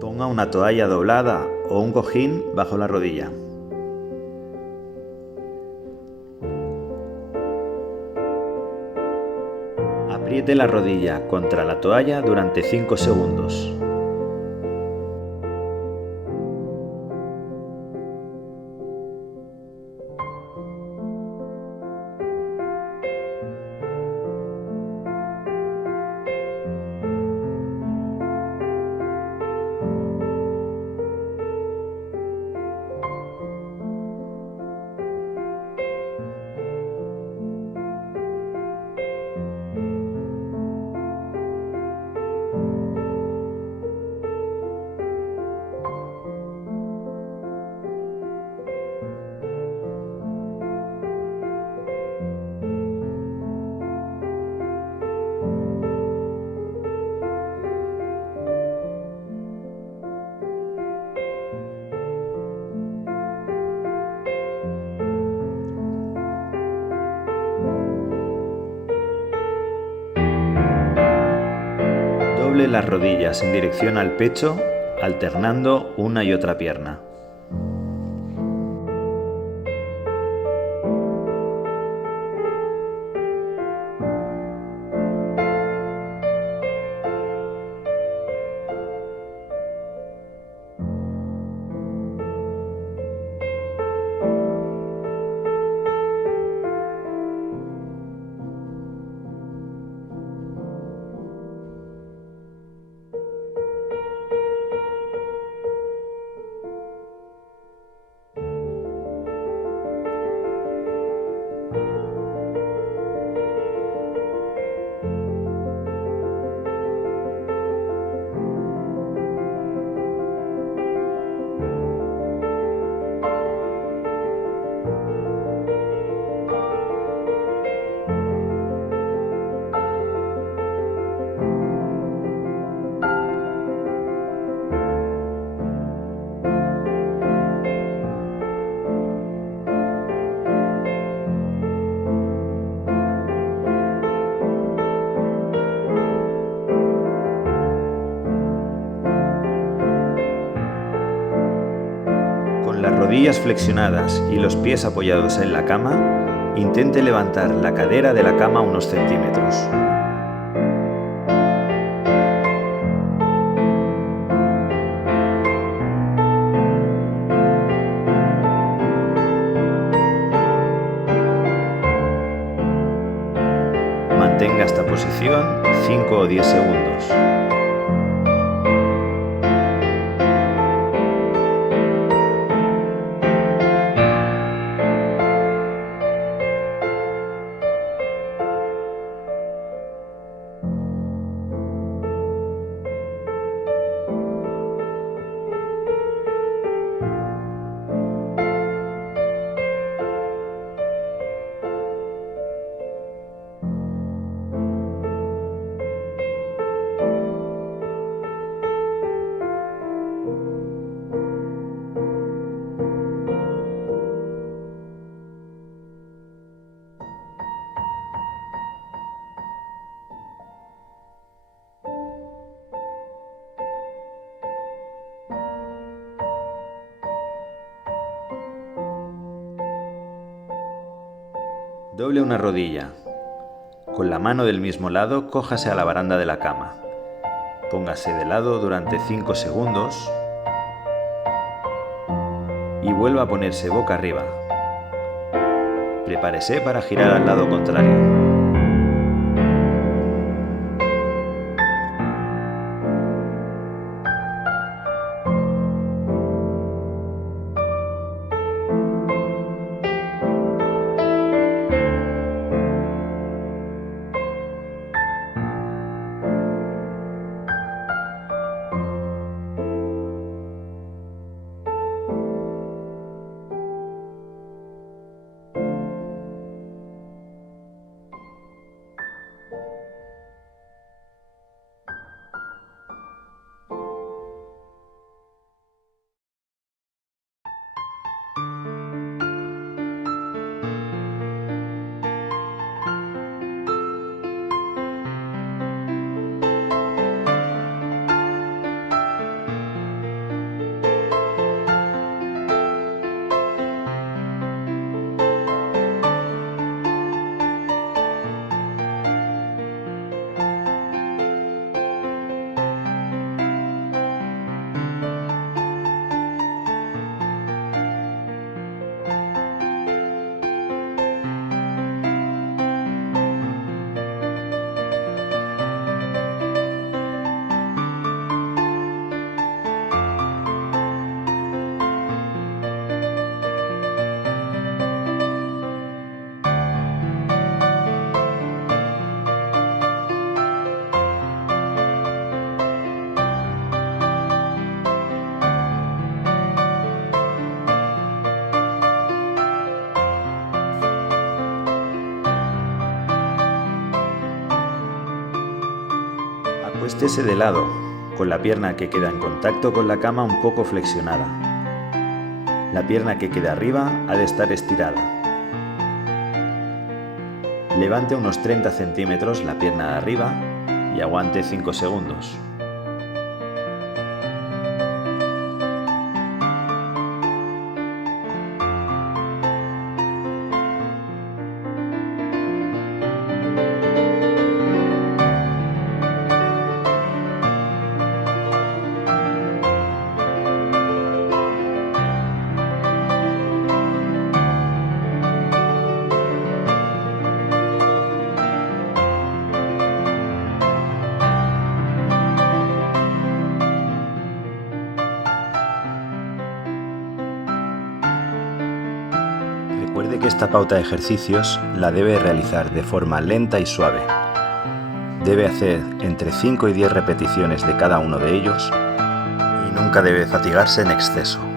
Ponga una toalla doblada o un cojín bajo la rodilla. Apriete la rodilla contra la toalla durante 5 segundos. Doble las rodillas en dirección al pecho, alternando una y otra pierna. Las rodillas flexionadas y los pies apoyados en la cama, intente levantar la cadera de la cama unos centímetros. Mantenga esta posición 5 o 10 segundos. Doble una rodilla. Con la mano del mismo lado, cójase a la baranda de la cama. Póngase de lado durante 5 segundos y vuelva a ponerse boca arriba. Prepárese para girar al lado contrario. Acuéstese de lado, con la pierna que queda en contacto con la cama un poco flexionada. La pierna que queda arriba ha de estar estirada. Levante unos 30 centímetros la pierna de arriba y aguante 5 segundos. Recuerde que esta pauta de ejercicios la debe realizar de forma lenta y suave. Debe hacer entre 5 y 10 repeticiones de cada uno de ellos y nunca debe fatigarse en exceso.